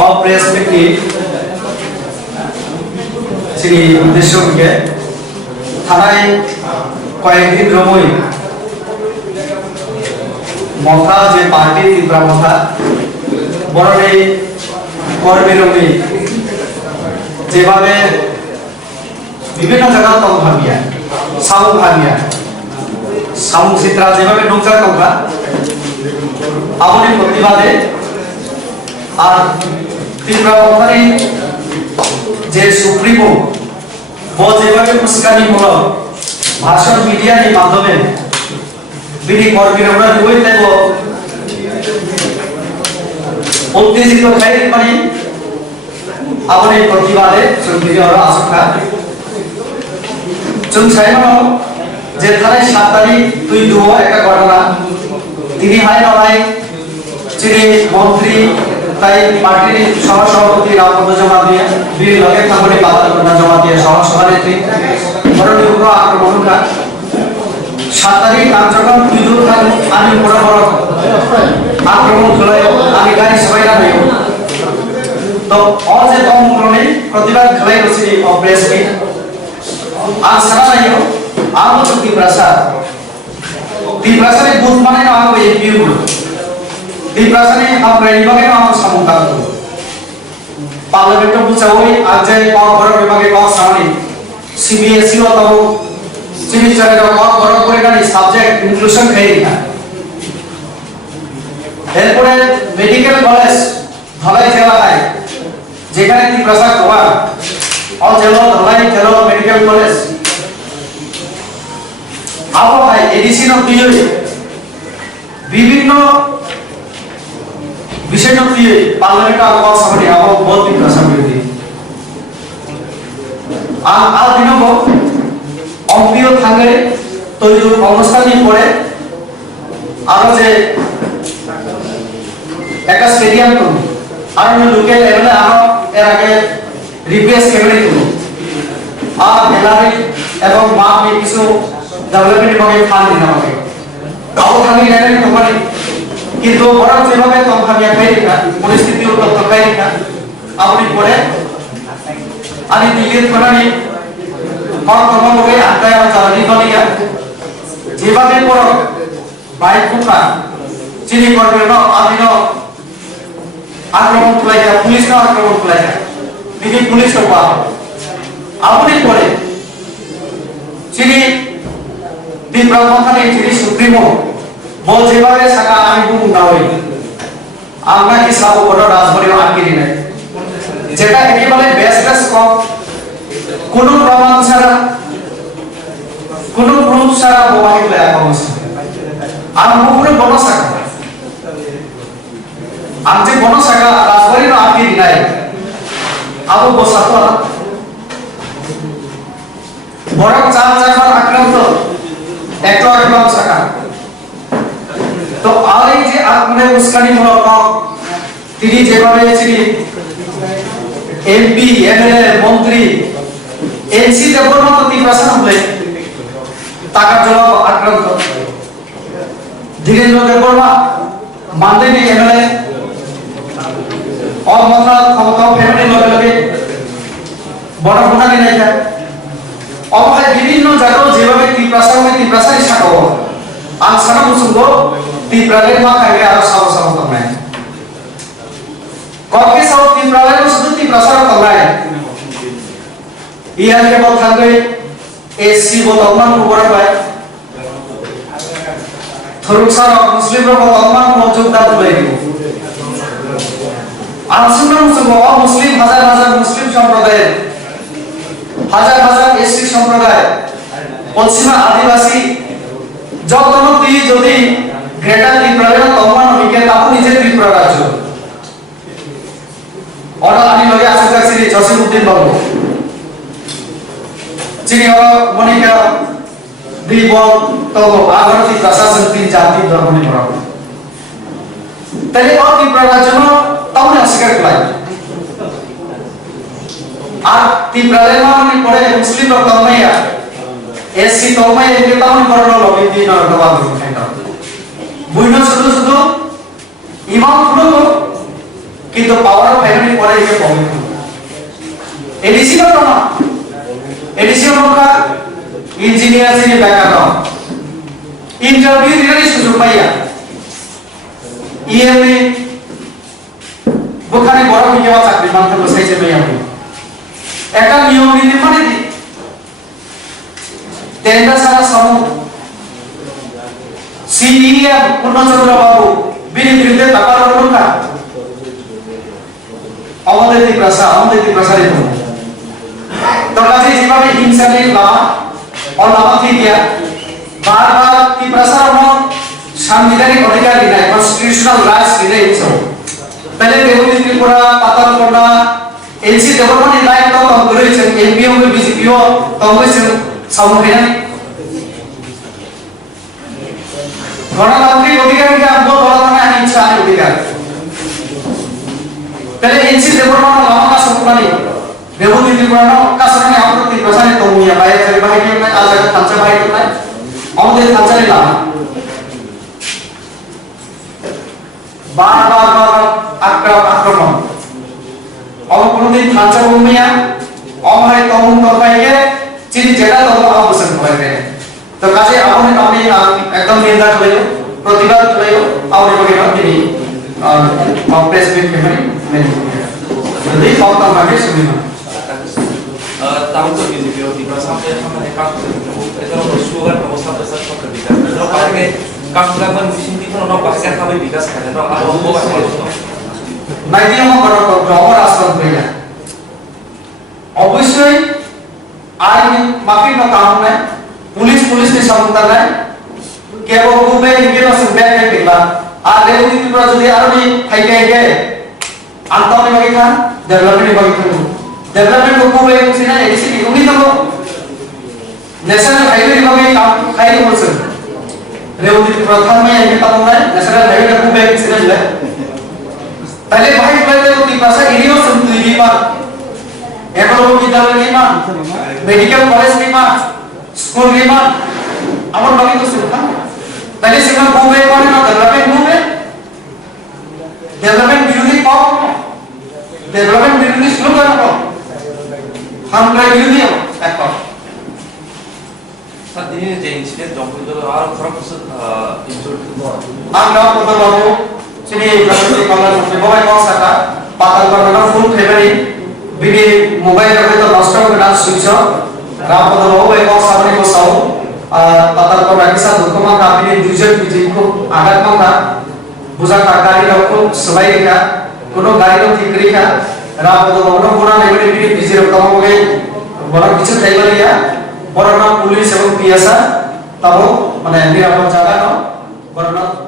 oppress ব্যক্তি শ্রী উদ্দেশ্যকে থানায় কয়েকদিন রমই মথা যে পার্টি তীব্রা মথা বরণে কর্মী যেভাবে বিভিন্ন জায়গা তল ভাবিয়া সামুক চিত্রা যেভাবে ঢুকছা তোমরা আপনি প্রতিবাদে আর তীব্র মথারি যে সুপ্রিমো ও যেভাবে উস্কানিমূলক ভাষণ মিডিয়ার মাধ্যমে বিধি কর্মীরা ওই দেব উত্তেজিত খাই মানে আপনি প্রতিবাদে সুপ্রিয়র আশঙ্কা जों साइमाव जे थानाय 7 तारिख 2 একটা ঘটনা তিনি হাই নয় যিনি মন্ত্রী তাই পার্টির সহসভাপতি রামপদ জমা দিয়ে বীর লগে কামড়ে বাধা ঘটনা জমা দিয়ে সহসভানেত্রী বরণী উপর আক্রমণকা 7 তারিখ কার্যক্রম 2 খান আমি বড় বড় আক্রমণ চলে আমি গাড়ি সবাই না হইও তো অজে তমক্রমে প্রতিবাদ খেলাই গছি অপ্রেসকে আর সারা নাইও আমো চুক্তি প্রসাদ তীব্রাসানে বুথ মানে না আমো এপিউ তীব্রাসানে আম রেডিবাগে না আমো সামুকা পার্লামেন্ট বুঝাওই আজে কম বড় বিভাগে কম সামনে সিবিএসই ও তাও চিনি চারে কম বড় করে গানি সাবজেক্ট ইনক্লুশন খাই না এরপরে মেডিকেল কলেজ ধলাই জেলা হয় যেখানে তীব্রাসা কবা और चलो धलाई चलो मेडिकल कॉलेज अब है एडिशन ऑफ पीओ विभिन्न विषय ऑफ पीओ पार्लियामेंट का कॉल समझे अब बहुत भी प्रसंग होती आ दिनों को ऑम्पियो थांगे तो जो अवस्था नहीं पड़े आरो जे एक स्टेडियम तो आरो जो लोकल लेवल आरो এর আগে রিপ্লেস কেমনে করব আর গ্যালারি এবং মাপ এ কিছু ডেভেলপমেন্ট ভাবে ফান্ড দিতে হবে তাও খালি গ্যালারি তো পারি কিন্তু বড় যেভাবে কম খালি খাই না পরিস্থিতি উত্তপ্ত খাই না আপনি পরে আমি দিল্লির কোনানি কম কম করে আটায় আর চালানি বলিয়া যেভাবে পড় বাইক কুকা চিনি করবে না আমি না আক্রমণ চালাইয়া পুলিশ না আক্রমণ চালাইয়া তিনি পুলিশ হবা আপনি পরে যিনি তীব্র মথানে যিনি সুপ্রিমো বল যেভাবে সাকা আমি বুমুন্ডা হই আমরা কি সব বড় রাজবাড়ি আটকে নাই যেটা একেবারে বেসলেস কম কোন প্রমাণ ছাড়া কোন প্রুফ ছাড়া মোবাইল দেয়া হচ্ছে আর মুখে বড় সাকা আজকে বড় সাকা রাজবাড়ি আটকে নাই আবু বসাতো বড় চার চাকার আক্রান্ত একটো একদম চাকা তো আর এই যে আপনি উস্কানি মূলক তিনি যেভাবে ছিলেন এমপি এমএলএ মন্ত্রী এনসি দেবর মতো তীব্রাসন হলে টাকার জন্য আক্রান্ত ধীরেন্দ্র দেববর্মা মানদেবী এমএলএ और मतलब ক্ষমতা ফ্যামিলি লগে লগে বড় ভূমিকা নিয়ে যায় অবহায় বিভিন্ন জায়গায় যেভাবে তীব্রাসাই শাখা আর সারা মুসুঙ্গ তীব্রালের মা খাইবে আর সাব সাব তমায় ককে সাব তীব্রালের শুধু তীব্রাসার তমায় ইয়ার কে বল থাকবে এসসি বল তমান উপরে পায় থরুকসার মুসলিম র বল তমান মৌজুদদার লই আনসুনা মুসলিম হাজার হাজার মুসলিম সম্প্রদায়ের হাজার হাজার এসসি সম্প্রদায় পশ্চিমা আদিবাসী যতনতি যদি গ্রেটার ত্রিপুরার তমান হইকে তাও নিজে ত্রিপুরা রাজ্য ওরা আমি লগে আসে কাছে জসিমউদ্দিন বাবু যিনি মনিকা বিবল তো আগরতী প্রশাসন তিন জাতি ধর্ম নিয়ে পড়া তাহলে ত্রিপুরা রাজ্য তাহলে অস্বীকার করা আর ত্রিপুরার মানে পড়ে মুসলিম ও তমাইয়া এসসি তমাইয়া একে তাহলে পড়লো লবি দিন আর দবা বুইনো শুধু শুধু ইমাম ফুলো কিন্তু পাওয়ার ফাইনালি পরে একে প্রবলেম এডিসি তো না এডিসি নকা ইঞ্জিনিয়ার সিনি ব্যাকগ্রাউন্ড ইন্টারভিউ দিলে সুযোগ পাইয়া ইএমএ ওখানে বড় বিকেওয়া চাকরি মানতে বসাইছে ভাই আমি একটা নিয়ম নীতি মানে দি টেন্ডার সারা সমু সিইএম পূর্ণচন্দ্র বাবু বিরুদ্ধে টাকার অনুকা আমাদের প্রসারিত তো কাজে যেভাবে হিংসা নেই লামা লামা থেকে বারবার কি প্রসারণ সাংবিধানিক অধিকার দিনাই কনস্টিটিউশনাল রাইটস দিনাই তাহলে দেবনী ত্রিপুরা পাতালকোনা এনসি ডেভেলপমেন্ট লাইন তো রয়েছে এমপিও বিজেপিও কংগ্রেস সম্মুখীন গণতান্ত্রিক অধিকারকে আমরা বলা হয় ইচ্ছা অধিকার তাহলে এনসি ডেভেলপমেন্ট লামা সম্পূর্ণ দেবনী ত্রিপুরা কাছাকাছি আমরা প্রসারিত হইয়া বাইরে থেকে বাইরে আজ খাঁচা বাইরে নাই আমাদের খাঁচা লামা বারবার আক্রমণ কোনদিন খাঁচা ভূমিয়া অমরে তমুন তরকাইকে চিনি যেটা তত অবসর করে তো কাজে আমি একদম নিন্দা করিও প্রতিবাদ করিও আমাদের বগে তিনি প্রেস মিট কেমন যদি সরকার ভাবে শুনিনা tahun ke-20 di sampai sampai kasus itu sugar kalau sampai satu ketika kalau pakai kasus lakukan di sini pun orang pasti akan lebih bigas karena orang ada orang buat kalau nightie আমার বড় জবর আসন হইয়া অবশ্যই আইন মাফিক না কাম নাই পুলিশ নি সমতা নাই কেবল গুবে ইনকে না ব্যাক দিলা আর লেবুতি ত্রিপুরা যদি আরবি খাইকে গে আন্তনি বাকি খান ডেভেলপমেন্ট বাকি খান ডেভেলপমেন্ট को गुबे सिना एसी उनी तो नेशनल हाईवे बाकी काम खाई बोलছে লেবুতি ত্রিপুরা থান में इनके काम নাই नेशनल हाईवे को गुबे सिना ले पहले भाई पहले वो भाषा एरिया संतुलित बीमार एकोलो विद्यालय बीमार मेडिकल कॉलेज बीमार स्कूल बीमार আমার বাকি তো শুনতা তাহলে সেখানে মুভে করে না ডেভেলপমেন্ট বিরোধী কম ডেভেলপমেন্ট বিরোধী স্লোগান কম আমরা বিরোধী এক কম saat ini যে ইনসিডেন্ট যখন আর খারাপ আমরা কত বাবু sini berarti kalau sampai bawah kau saka patal karena full family bini mobile kerja itu lost out dengan switch off rapat bawah kau sampai kau saw patal kau lagi satu kau maka bini tujuan tujuan kau agak kau tak bukan kagari kau sebaik kita kuno gari kau tikri kita rapat bawah kau pura nebeli bini busy kau mau ke borak bicara kayak mana ya borak na police atau biasa tahu mana ini apa cara no borak